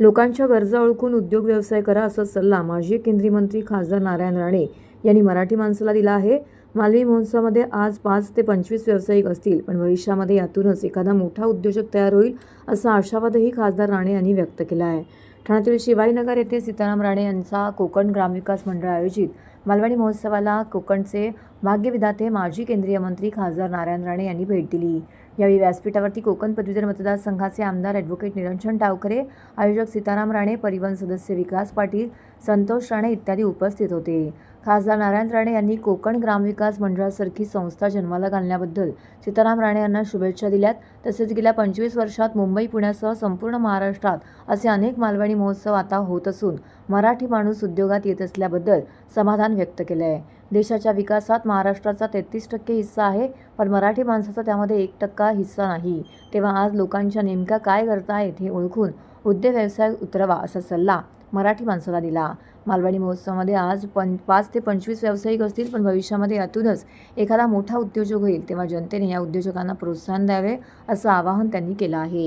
लोकांच्या गरजा ओळखून उद्योग व्यवसाय करा असा सल्ला माजी केंद्रीय मंत्री खासदार नारायण राणे यांनी मराठी माणसाला दिला आहे. मालवी महोत्सवामध्ये आज पाच ते पंचवीस व्यावसायिक असतील पण भविष्यामध्ये यातूनच एखादा मोठा उद्योजक तयार होईल असा आशावादही खासदार राणे यांनी व्यक्त केला आहे. ठाण्यातील शिवाजीनगर येथे सीताराम राणे यांचा कोकण ग्रामविकास मंडळ आयोजित मालवणी महोत्सवाला कोकणचे भाग्यविधाते माजी केंद्रीय मंत्री खासदार नारायण राणे यांनी भेट दिली. यावेळी व्यासपीठावरती कोकण पदवीधर मतदारसंघाचे आमदार ॲडव्होकेट निरंजन टावकरे आयोजक सीताराम राणे परिवहन सदस्य विकास पाटील संतोष राणे इत्यादी उपस्थित होते. खासदार नारायण राणे यांनी कोकण ग्रामविकास मंडळासारखी संस्था जन्माला घालण्याबद्दल सीताराम राणे यांना शुभेच्छा दिल्यात. तसेच गेल्या पंचवीस वर्षात मुंबई पुण्यासह संपूर्ण महाराष्ट्रात असे अनेक मालवणी महोत्सव आता होत असून मराठी माणूस उद्योगात येत असल्याबद्दल समाधान व्यक्त केलं आहे देशाच्या विकासात महाराष्ट्राचा तेहतीस टक्के हिस्सा आहे पण मराठी माणसाचा त्यामध्ये एक टक्का हिस्सा नाही. तेव्हा आज लोकांच्या नेमक्या काय करता आहेत हे ओळखून उद्योग व्यवसाय उतरवा असा सल्ला मराठी माणसाला दिला. मालवणी महोत्सवामध्ये आज पं पाच ते पंचवीस व्यावसायिक असतील पण भविष्यामध्ये यातूनच एखादा मोठा उद्योजक होईल तेव्हा जनतेने या उद्योजकांना प्रोत्साहन द्यावे असं आवाहन त्यांनी केलं आहे.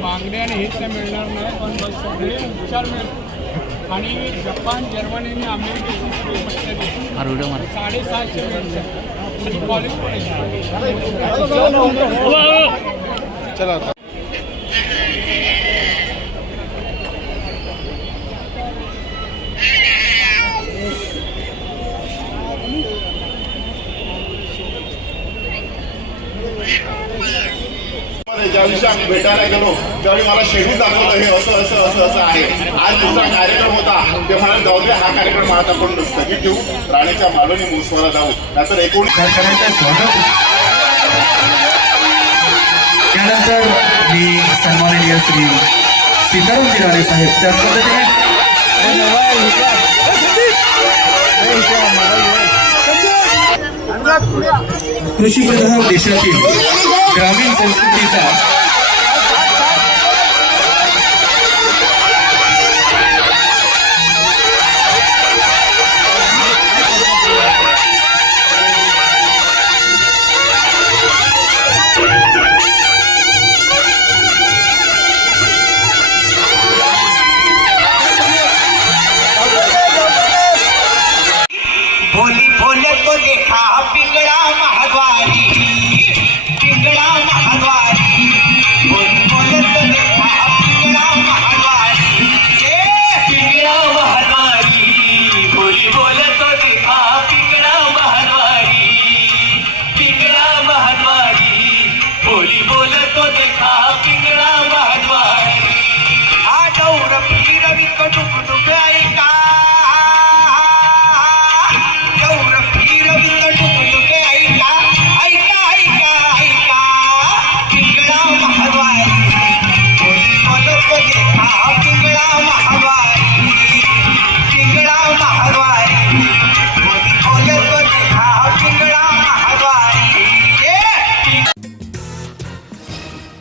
मागण्या आणि हेच नाही मिळणार नाही पण सगळे उपचार मिळतील आणि जपान जर्मनी आणि अमेरिकेची साडेसहाशे आहेत आणि कॉलेज पण आहे. चला आता मध्ये ज्या दिवशी आम्ही भेटायला गेलो त्यावेळी मला शेड्यूल दाखवलं हे असं असं असं असं आहे. आज दुसरा कार्यक्रम होता. ते म्हणाले जाऊ दे हा कार्यक्रम आता आपण स्थगित ठेवू. राणेच्या मालवणी महोत्सवाला जाऊ. नाहीतर एकूण त्यानंतर मी सन्माननीय श्री सीताराम राणे साहेब त्याच पद्धतीने कृषी प्रधान देशातील ग्रामीण संस्कृतीचा को देखा पिंगळा महाद्वारी पिंगळा महाद्वारी. बोली बोलत